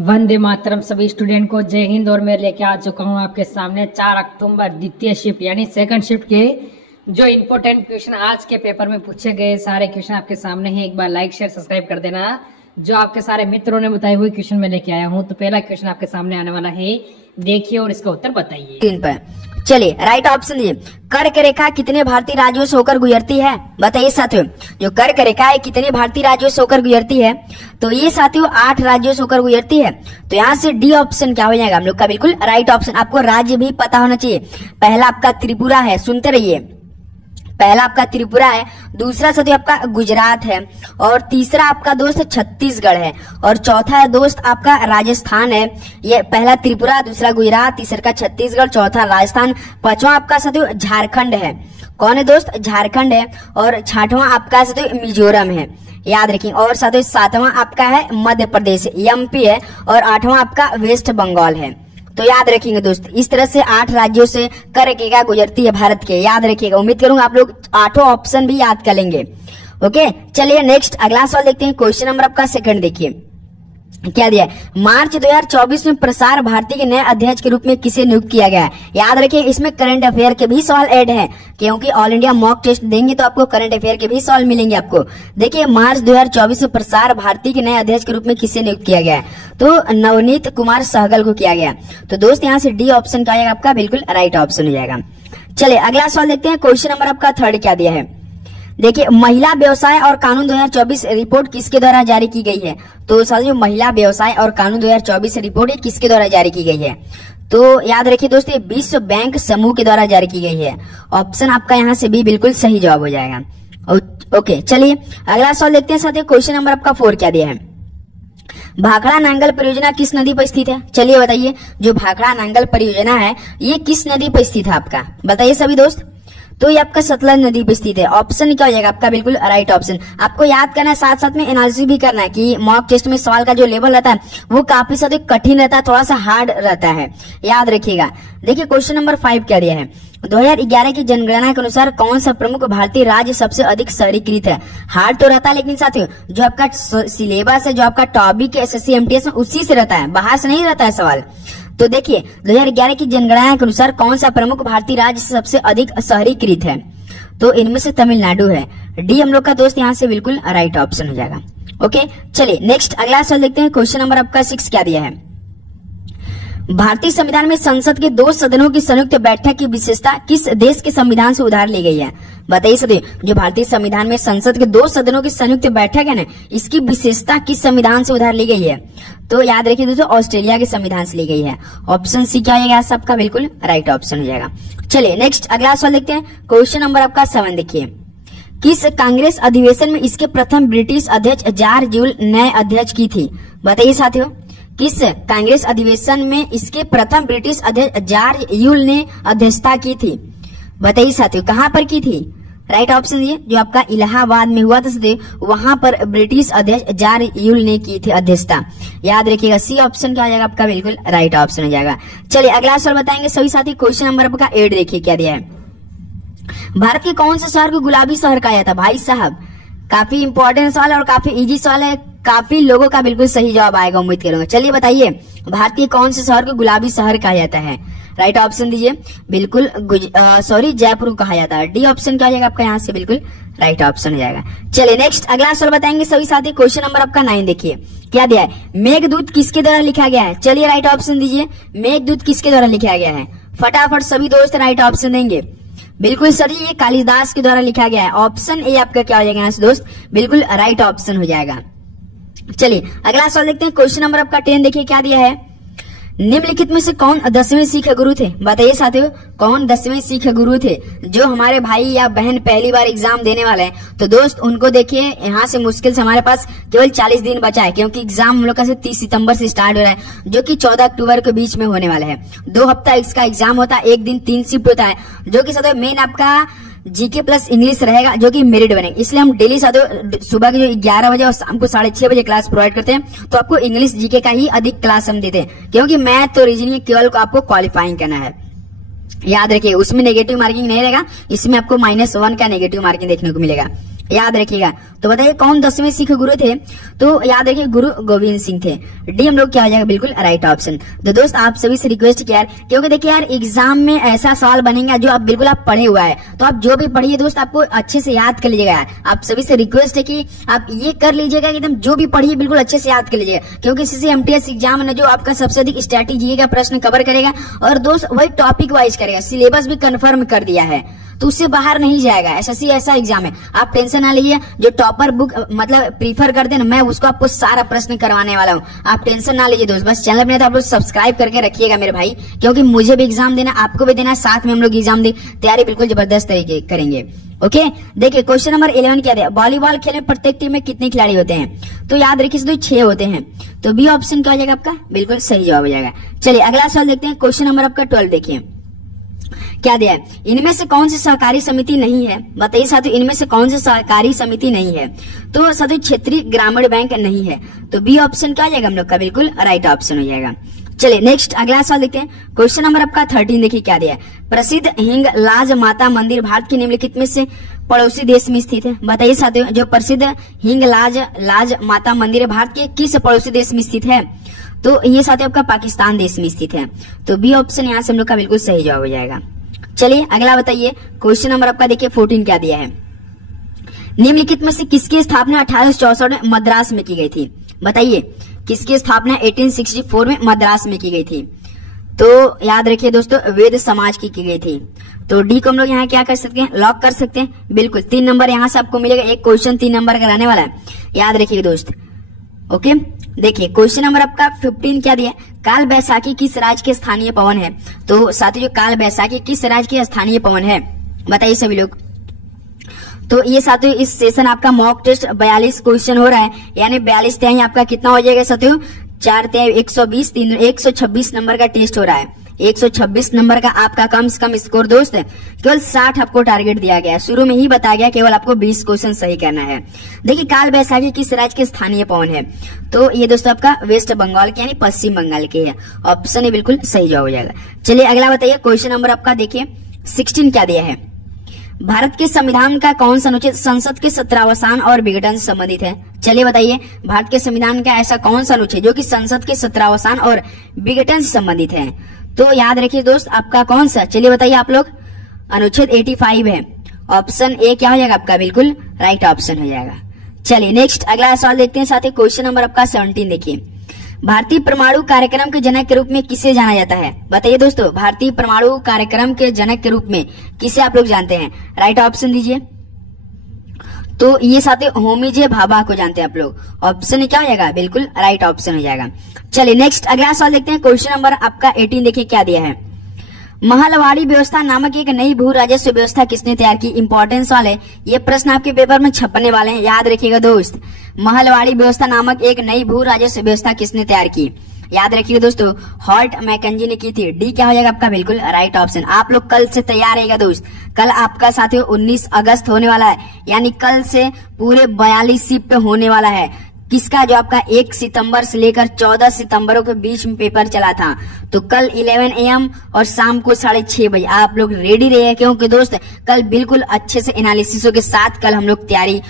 वंदे मातरम सभी स्टूडेंट को जय हिंद। और मैं लेके आ चुका हूँ आपके सामने 4 अक्टूबर द्वितीय शिफ्ट यानी सेकंड शिफ्ट के जो इम्पोर्टेंट क्वेश्चन आज के पेपर में पूछे गए सारे क्वेश्चन आपके सामने हैं। एक बार लाइक शेयर सब्सक्राइब कर देना। जो आपके सारे मित्रों ने बताए हुए क्वेश्चन मैं लेके आया हूँ। तो पहला क्वेश्चन आपके सामने आने वाला है, देखिए और इसका उत्तर बताइए। चलिए राइट ऑप्शन दिए। कर्क रेखा कितने भारतीय राज्यों से होकर गुजरती है? बताइए साथियों, जो कर्क रेखा है कितने भारतीय राज्यों से होकर गुजरती है? तो ये साथियों 8 राज्यों से होकर गुजरती है। तो यहाँ से डी ऑप्शन क्या हो जाएगा हम लोग का? बिल्कुल राइट ऑप्शन। आपको राज्य भी पता होना चाहिए। पहला आपका त्रिपुरा है, सुनते रहिए। पहला आपका त्रिपुरा है, दूसरा साथियों आपका गुजरात है, और तीसरा आपका दोस्त छत्तीसगढ़ है, और चौथा दोस्त आपका राजस्थान है। ये पहला त्रिपुरा, दूसरा गुजरात, तीसरा का छत्तीसगढ़, चौथा राजस्थान, पांचवा आपका साथियों झारखंड है। कौन है दोस्त? झारखंड है। और छठवां आपका साथियों मिजोरम है, याद रखिए। और साथियों 7वां आपका है मध्य प्रदेश एमपी है, और 8वां आपका वेस्ट बंगाल है। तो याद रखेंगे दोस्त, इस तरह से 8 राज्यों से कर्क रेखा गुजरती है भारत के। याद रखिएगा, उम्मीद करूंगा आप लोग 8 ऑप्शन भी याद कर लेंगे। ओके, चलिए नेक्स्ट अगला सवाल देखते हैं। क्वेश्चन नंबर आपका सेकंड देखिए क्या दिया है। मार्च 2024 में प्रसार भारती के नए अध्यक्ष के रूप में किसे नियुक्त किया गया है? याद रखिए, इसमें करंट अफेयर के भी सवाल ऐड हैं, क्योंकि ऑल इंडिया मॉक टेस्ट देंगे तो आपको करंट अफेयर के भी सवाल मिलेंगे आपको। देखिए, मार्च 2024 में प्रसार भारती के नए अध्यक्ष के रूप में किसे नियुक्त किया गया है? तो नवनीत कुमार सहगल को किया गया। तो दोस्त यहाँ से डी ऑप्शन क्या आएगा आपका? बिल्कुल राइट ऑप्शन हो जाएगा। चलिए अगला सवाल देखते हैं। क्वेश्चन नंबर आपका थर्ड क्या दिया है? देखिए, महिला व्यवसाय और कानून 2024 रिपोर्ट किसके द्वारा जारी की गई है? तो साथियों महिला व्यवसाय और कानून 2024 रिपोर्ट किसके द्वारा जारी की गई है? तो याद रखिए दोस्तों, विश्व बैंक समूह के द्वारा जारी की गई है। ऑप्शन आपका यहाँ से भी बिल्कुल सही जवाब हो जाएगा। ओके, चलिए अगला सवाल देखते हैं साथियों। क्वेश्चन नंबर आपका 4 क्या दिया है? भाखड़ा नांगल परियोजना किस नदी पर स्थित है? चलिए बताइए, जो भाखड़ा नांगल परियोजना है ये किस नदी पर स्थित है आपका? बताइए सभी दोस्त। तो ये आपका सतलज नदी पे स्थित है। ऑप्शन क्या हो जाएगा आपका? बिल्कुल राइट ऑप्शन। आपको याद करना है, साथ साथ में एनालिसिस भी करना है कि मॉक टेस्ट में सवाल का जो लेवल रहता है वो काफी ज्यादा कठिन रहता है, थोड़ा सा हार्ड रहता है, याद रखिएगा। देखिए क्वेश्चन नंबर 5 क्या दिया है? 2011 की जनगणना के अनुसार कौन सा प्रमुख भारतीय राज्य सबसे अधिक शहरीकृत है? हार्ड तो रहता है, लेकिन साथियों जो आपका सिलेबस है, जो आपका टॉपिक है SSC MTS में, उसी से रहता है, बाहर से नहीं रहता है सवाल। तो देखिए 2011 की जनगणना के अनुसार कौन सा प्रमुख भारतीय राज्य सबसे अधिक शहरीकृत है? तो इनमें से तमिलनाडु है। डी हम लोग का दोस्त यहाँ से बिल्कुल राइट ऑप्शन हो जाएगा। ओके, चलिए नेक्स्ट अगला सवाल देखते हैं। क्वेश्चन नंबर आपका 6 क्या दिया है? भारतीय संविधान में संसद के 2 सदनों की संयुक्त बैठक की विशेषता किस देश के संविधान से उधार ली गई है? बताइए सभी, जो भारतीय संविधान में संसद के 2 सदनों की संयुक्त बैठक है ना, इसकी विशेषता किस संविधान से उधार ली गई है? तो याद रखिए दोस्तों, ऑस्ट्रेलिया के संविधान से ली गई है। ऑप्शन सी क्या आएगा सबका? बिल्कुल राइट ऑप्शन हो जाएगा। चलिए नेक्स्ट अगला सवाल देखते हैं। क्वेश्चन नंबर आपका 7 देखिए। किस कांग्रेस अधिवेशन में इसके प्रथम ब्रिटिश अध्यक्ष जॉर्ज यूल नए अध्यक्ष की थी? बताइए साथियों, किस कांग्रेस अधिवेशन में इसके प्रथम ब्रिटिश अध्यक्ष जॉर्ज यूल ने अध्यक्षता की थी? बताइए साथियों, कहां पर की थी? राइट ऑप्शन ये जो आपका इलाहाबाद में हुआ था साथियों, वहां पर ब्रिटिश अध्यक्ष जॉर्ज यूल ने की थी अध्यक्षता। याद रखिएगा, सी ऑप्शन क्या हो जाएगा आपका? बिल्कुल राइट ऑप्शन हो जाएगा। चलिए अगला सवाल बताएंगे सभी साथी। क्वेश्चन नंबर आपका 8 देखिए क्या दिया है? भारत के कौन से शहर को गुलाबी शहर कहा जाता है? भाई साहब काफी इंपॉर्टेंट सवाल और काफी इजी सवाल है, काफी लोगों का बिल्कुल सही जवाब आएगा उम्मीद करूंगा। चलिए बताइए, भारत के कौन से शहर को गुलाबी शहर कहा जाता है? राइट ऑप्शन दीजिए। बिल्कुल जयपुर कहा जाता है। डी ऑप्शन क्या हो जाएगा आपका? यहाँ से बिल्कुल राइट ऑप्शन हो जाएगा। चलिए नेक्स्ट अगला सवाल बताएंगे सभी साथी। क्वेश्चन नंबर आपका 9 देखिए क्या दिया है? मेघदूत किसके द्वारा लिखा गया है? चलिए राइट ऑप्शन दीजिए। मेघदूत किसके द्वारा लिखा गया है? फटाफट सभी दोस्त राइट ऑप्शन देंगे। बिल्कुल सर, ये कालिदास के द्वारा लिखा गया है। ऑप्शन ए आपका क्या हो जाएगा यहाँ से दोस्त? बिल्कुल राइट ऑप्शन हो जाएगा। चलिए अगला सवाल देखते हैं। क्वेश्चन नंबर आपका 10 देखिए क्या दिया है? निम्नलिखित में से कौन 10वें सिख गुरु थे? बताइए साथियों, कौन 10वें सिख गुरु थे? जो हमारे भाई या बहन पहली बार एग्जाम देने वाले हैं तो दोस्त उनको देखिए, यहाँ से मुश्किल से हमारे पास केवल 40 दिन बचा है, क्योंकि एग्जाम हम लोग का 30 सितंबर से स्टार्ट हो रहा है, जो कि 14 अक्टूबर के बीच में होने वाला है। 2 हफ्ता इसका एग्जाम होता है, एक दिन 3 शिफ्ट होता है, जो कि साथियों मेन आपका जीके प्लस इंग्लिश रहेगा, जो कि मेरिट बनेगा। इसलिए हम डेली साथियों सुबह के जो 11 बजे और शाम को 6:30 बजे क्लास प्रोवाइड करते हैं। तो आपको इंग्लिश जीके का ही अधिक क्लास हम देते हैं, क्योंकि मैथ तो रीजनिंग केवल को आपको क्वालिफाइंग करना है। याद रखिए, उसमें नेगेटिव मार्किंग नहीं रहेगा, इसमें आपको -1 का नेगेटिव मार्किंग देखने को मिलेगा। याद रखिएगा। तो बताइए कौन 10वें सिख गुरु थे? तो याद रखिए गुरु गोविंद सिंह थे। डी हम लोग क्या हो जाएगा? बिल्कुल राइट ऑप्शन। तो दोस्त आप सभी से रिक्वेस्ट किया क्योंकि देखिए यार एग्जाम में ऐसा सवाल बनेगा जो आप बिल्कुल आप पढ़े हुआ है, तो आप जो भी पढ़िए दोस्त आपको अच्छे से याद कर लीजिएगा यार। आप सभी से रिक्वेस्ट है कि आप ये कर लीजिएगा कि एकदम जो भी पढ़िए बिल्कुल अच्छे से याद कर लीजिएगा, क्योंकि CCMTS एग्जाम में जो आपका सबसे अधिक स्ट्रैटेजी का प्रश्न कवर करेगा और दोस्त वही टॉपिक वाइज करेगा, सिलेबस भी कंफर्म कर दिया है तो उससे बाहर नहीं जाएगा। SSC ऐसा एग्जाम है, आप टेंशन ना लीजिए। जो टॉपर बुक मतलब प्रीफर करते हैं ना, मैं उसको आपको सारा प्रश्न करवाने वाला हूँ, आप टेंशन ना लीजिए दोस्त। बस चैनल में तो आप लोग सब्सक्राइब करके रखिएगा मेरे भाई, क्योंकि मुझे भी एग्जाम देना, आपको भी देना, साथ में हम लोग एग्जाम दी तैयारी बिल्कुल जबरदस्त तरीके करेंगे। ओके देखिए क्वेश्चन नंबर 11 क्या दिया? वॉलीबॉल खेल में प्रत्येक टीम में कितने खिलाड़ी होते हैं? तो याद रखिए तो 6 होते हैं। तो बी ऑप्शन क्या हो जाएगा आपका? बिल्कुल सही जवाब हो जाएगा। चलिए अगला सवाल देखते हैं। क्वेश्चन नंबर आपका 12 देखिए क्या दिया है? इनमें से कौन सी सहकारी समिति नहीं है? बताइए साथियों, इनमें से कौन सी सहकारी समिति नहीं है? तो साथियों क्षेत्रीय ग्रामीण बैंक नहीं है। तो बी ऑप्शन क्या हो जाएगा हम लोग का? बिल्कुल राइट ऑप्शन हो जाएगा। चलिए नेक्स्ट अगला सवाल देखते हैं। क्वेश्चन नंबर आपका 13 देखिए क्या दिया है? प्रसिद्ध हिंगलाज माता मंदिर भारत के निम्नलिखित में से पड़ोसी देश में स्थित है। बताइए साथियों, जो प्रसिद्ध हिंगलाज माता मंदिर भारत के किस पड़ोसी देश में स्थित है? तो ये साथियों आपका पाकिस्तान देश में स्थित है। तो बी ऑप्शन यहाँ से हम लोग का बिल्कुल सही जवाब हो जाएगा। चलिए अगला बताइए। क्वेश्चन नंबर आपका देखिए 14 क्या दिया है? निम्नलिखित में से किसकी स्थापना 1864 में मद्रास में की गई थी? बताइए किसकी स्थापना 1864 में मद्रास में की गई थी? तो याद रखिए दोस्तों वेद समाज की गई थी। तो डी को हम लोग यहाँ क्या कर सकते हैं? लॉक कर सकते हैं। बिल्कुल 3 नंबर यहाँ से आपको मिलेगा। एक क्वेश्चन 3 नंबर का रहने वाला है, याद रखिए दोस्त। ओके देखिए क्वेश्चन नंबर आपका 15 क्या दिया? काल बैसाखी किस राज्य के स्थानीय पवन है? तो साथियों काल बैसाखी किस राज्य के स्थानीय पवन है? बताइए सभी लोग। तो ये साथियों इस सेशन आपका मॉक टेस्ट 42 क्वेश्चन हो रहा है, यानी 42 तिहाई आपका कितना हो जाएगा साथियों? 4 तिहाई 120, 126 नंबर का टेस्ट हो रहा है। 126 नंबर का आपका कम से कम स्कोर दोस्त है। केवल 60 आपको टारगेट दिया गया है, शुरू में ही बताया गया केवल आपको 20 क्वेश्चन सही करना है। देखिए काल बैसाखी किस राज्य के स्थानीय पवन है? तो ये दोस्तों आपका वेस्ट बंगाल के यानी पश्चिम बंगाल के है। ऑप्शन है बिल्कुल सही जवाब हो जाएगा। चलिए अगला बताइए। क्वेश्चन नंबर आपका देखिए 16 क्या दिया है? भारत के संविधान का कौन सा अनुच्छेद संसद के सत्रावसान और विघटन से संबंधित है? चलिए बताइए भारत के संविधान का ऐसा कौन सा अनुच्छेद जो कि संसद के सत्रावसान और विघटन से संबंधित है? तो याद रखिए दोस्त आपका कौन सा? चलिए बताइए आप लोग। अनुच्छेद 85 है। ऑप्शन ए क्या हो जाएगा आपका? बिल्कुल राइट ऑप्शन हो जाएगा। चलिए नेक्स्ट अगला सवाल देखते हैं साथी। क्वेश्चन नंबर आपका 17 देखिए। भारतीय परमाणु कार्यक्रम के जनक के रूप में किसे जाना जाता है? बताइए दोस्तों भारतीय परमाणु कार्यक्रम के जनक के रूप में किसे आप लोग जानते हैं? राइट ऑप्शन दीजिए। तो ये साथी होमी जे भाभा को जानते हैं आप लोग। ऑप्शन क्या हो जाएगा? बिल्कुल राइट ऑप्शन हो जाएगा। चलिए नेक्स्ट अगला सवाल देखते हैं। क्वेश्चन नंबर आपका 18 देखिए क्या दिया है? महलवाड़ी व्यवस्था नामक एक नई भू राजस्व व्यवस्था किसने तैयार की? इंपॉर्टेंट सवाल है, ये प्रश्न आपके पेपर में छपने वाले हैं, याद रखिएगा दोस्त। महलवाड़ी व्यवस्था नामक एक नई भू राजस्व व्यवस्था किसने तैयार की? याद रखिएगा दोस्तों हॉल्ट मैकेंजी ने की थी। डी क्या हो जाएगा आपका? बिल्कुल राइट ऑप्शन। आप लोग कल से तैयार रहेगा दोस्त। कल आपका साथियों 19 अगस्त होने वाला है, यानी कल से पूरे 42 शिफ्ट होने वाला है। किसका? जो आपका 1 सितंबर से लेकर 14 सितंबर के बीच में पेपर चला था। तो कल 11 AM और शाम को 6:30 बजे आप लोग रेडी रहिए, क्योंकि दोस्त कल बिल्कुल अच्छे से एनालिसिसों के साथ कल हम लोग तैयारी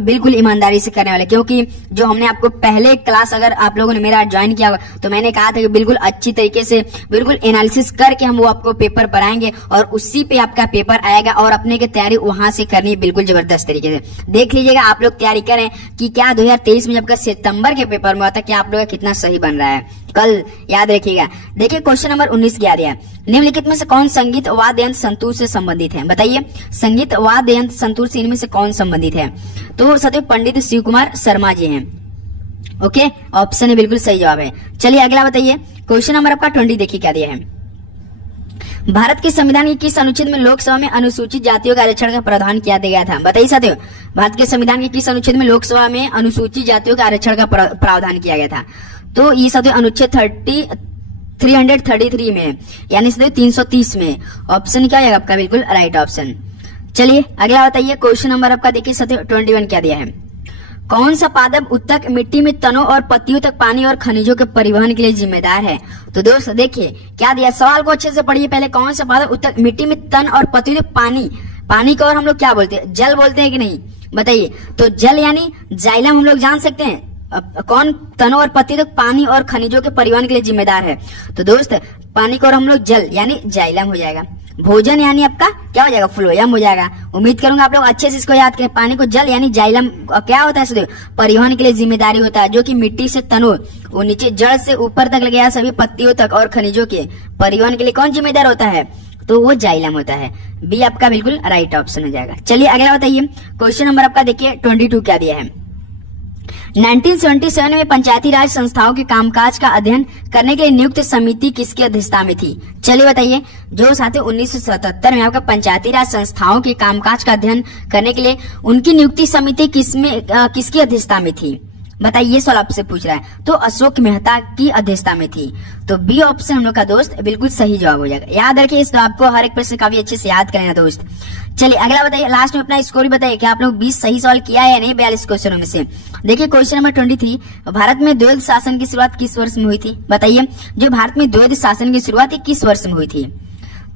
बिल्कुल ईमानदारी से करने वाले। क्योंकि जो हमने आपको पहले क्लास अगर आप लोगों ने मेरा ज्वाइन किया होगा तो मैंने कहा था कि बिल्कुल अच्छी तरीके से बिल्कुल एनालिसिस करके हम वो आपको पेपर पढ़ाएंगे और उसी पे आपका पेपर आएगा और अपने की तैयारी वहां से करनी है बिल्कुल जबरदस्त तरीके से। देख लीजिएगा आप लोग तैयारी करें कि क्या 2023 में जब सितंबर के पेपर में आता क्या आप लोग का कितना सही बन रहा है कल, याद रखिएगा। देखिए क्वेश्चन नंबर 19 क्या दिया? निम्नलिखित में से कौन संगीत वाद्य यंत्र संतूर से संबंधित है? बताइए संगीत वाद्य यंत्र संतूर से इनमें से कौन संबंधित है? तो सदैव पंडित शिव कुमार शर्मा जी हैं। ओके ऑप्शन है बिल्कुल सही जवाब है। चलिए अगला बताइए। क्वेश्चन नंबर आपका 20 देखिए क्या दिया है? भारत के संविधान के किस अनुच्छेद में लोकसभा में अनुसूचित जातियों के आरक्षण का प्रावधान किया गया था? बताइए साथियों भारत के संविधान के किस अनुच्छेद में लोकसभा में अनुसूचित जातियों के आरक्षण का प्रावधान किया गया था? तो ये साथियों अनुच्छेद 333 में, यानी साथियों 330 में। ऑप्शन क्या है आपका? बिल्कुल राइट ऑप्शन। चलिए अगला बताइए। क्वेश्चन नंबर आपका देखिए साथियों 21 क्या दिया है? कौन सा पादप उत्तक मिट्टी में तनों और पत्तियों तक पानी और खनिजों के परिवहन के लिए जिम्मेदार है? तो दोस्त देखिए क्या दिया, सवाल को अच्छे से पढ़िए पहले। कौन सा पादप उत्तक मिट्टी में तन और पत्तियों तक पानी को और हम लोग क्या बोलते हैं? जल बोलते हैं कि नहीं? बताइए। तो जल यानी जाइलम हम लोग जान सकते हैं कौन तनों और पत्ती तक पानी और खनिजों के परिवहन के लिए जिम्मेदार है। तो दोस्त पानी को और हम लोग जल यानी जाइलम हो जाएगा। भोजन यानी आपका क्या हो जाएगा, फ्लोएम हो जाएगा। उम्मीद करूंगा आप लोग अच्छे से इसको याद करें। पानी को जल यानी जाइलम क्या होता है, परिवहन के लिए जिम्मेदारी होता है, जो कि मिट्टी से तनों वो नीचे जड़ से ऊपर तक लगे सभी पत्तियों तक और खनिजों के परिवहन के लिए कौन जिम्मेदार होता है, तो वो जाइलम होता है। बी आपका बिल्कुल राइट ऑप्शन हो जाएगा। चलिए अगला बताइए, क्वेश्चन नंबर आपका देखिए 22 क्या दिया है। 1977 में पंचायती राज संस्थाओं के कामकाज का अध्ययन करने के लिए नियुक्त समिति किसकी अध्यक्षता में थी। चलिए बताइए। जो साथियों 1977 में आपका पंचायती राज संस्थाओं के कामकाज का अध्ययन करने के लिए उनकी नियुक्ति समिति किसकी अध्यक्षता में थी, बताइए। ये सवाल आपसे पूछ रहा है। तो अशोक मेहता की अध्यक्षता में थी। तो बी ऑप्शन हम लोग का दोस्त बिल्कुल सही जवाब हो जाएगा। याद रखिए इस, तो आपको हर एक प्रश्न काफी अच्छे से याद करना दोस्त। चलिए अगला बताइए, लास्ट में अपना स्कोर भी बताइए कि आप लोग 20 सही सवाल किया है या नहीं 42 क्वेश्चनों में से। देखिए क्वेश्चन नंबर 23, भारत में द्वैध शासन की शुरुआत किस वर्ष में हुई थी, बताइए। जो भारत में द्वैध शासन की शुरुआत किस वर्ष में हुई थी,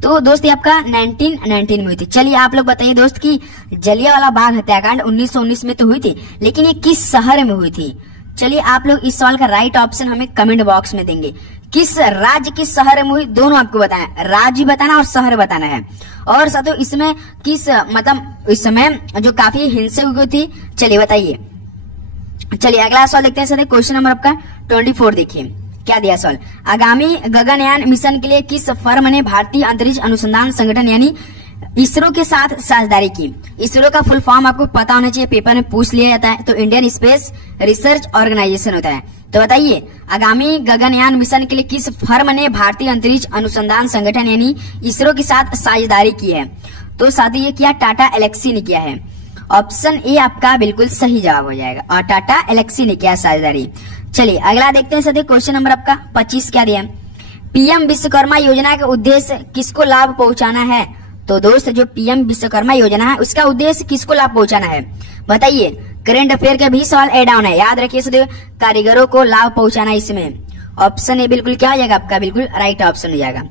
तो दोस्त ये आपका 1919 में हुई थी। चलिए आप लोग बताइए दोस्त की जलियांवाला बाग हत्याकांड 1919 में तो हुई थी, लेकिन ये किस शहर में हुई थी। चलिए आप लोग इस सवाल का राइट ऑप्शन हमें कमेंट बॉक्स में देंगे। किस राज्य किस शहर में हुई, दोनों आपको बताना है, राज्य बताना और शहर बताना है। और साथियों इसमें किस मतलब इस समय जो काफी हिंसक हुई थी, चलिए बताइए। चलिए अगला सवाल देखते हैं सर, क्वेश्चन नंबर आपका 24 देखिए क्या दिया सवाल। आगामी गगनयान मिशन के लिए किस फर्म ने भारतीय अंतरिक्ष अनुसंधान संगठन यानी इसरो के साथ साझेदारी की। इसरो का फुल फॉर्म आपको पता होना चाहिए, पेपर में पूछ लिया जाता है। तो इंडियन स्पेस रिसर्च ऑर्गेनाइजेशन होता है। तो बताइए आगामी गगनयान मिशन के लिए किस फर्म ने भारतीय अंतरिक्ष अनुसंधान संगठन यानी इसरो के साथ साझेदारी की है। तो साथी ये किया टाटा एलेक्सी ने किया है। ऑप्शन ए आपका बिल्कुल सही जवाब हो जाएगा और टाटा एलेक्सी ने किया साझेदारी। चलिए अगला देखते हैं सर, क्वेश्चन नंबर आपका 25 क्या दिया। पीएम विश्वकर्मा योजना का उद्देश्य किसको लाभ पहुंचाना है। तो दोस्त जो पीएम विश्वकर्मा योजना है उसका उद्देश्य किसको लाभ पहुंचाना है, बताइए। करंट अफेयर के भी सवाल एड ऑन है, याद रखिए कारीगरों को लाभ पहुंचाना। इसमें ऑप्शन ए बिल्कुल क्या हो जाएगा आपका बिल्कुल राइट ऑप्शन हो जाएगा।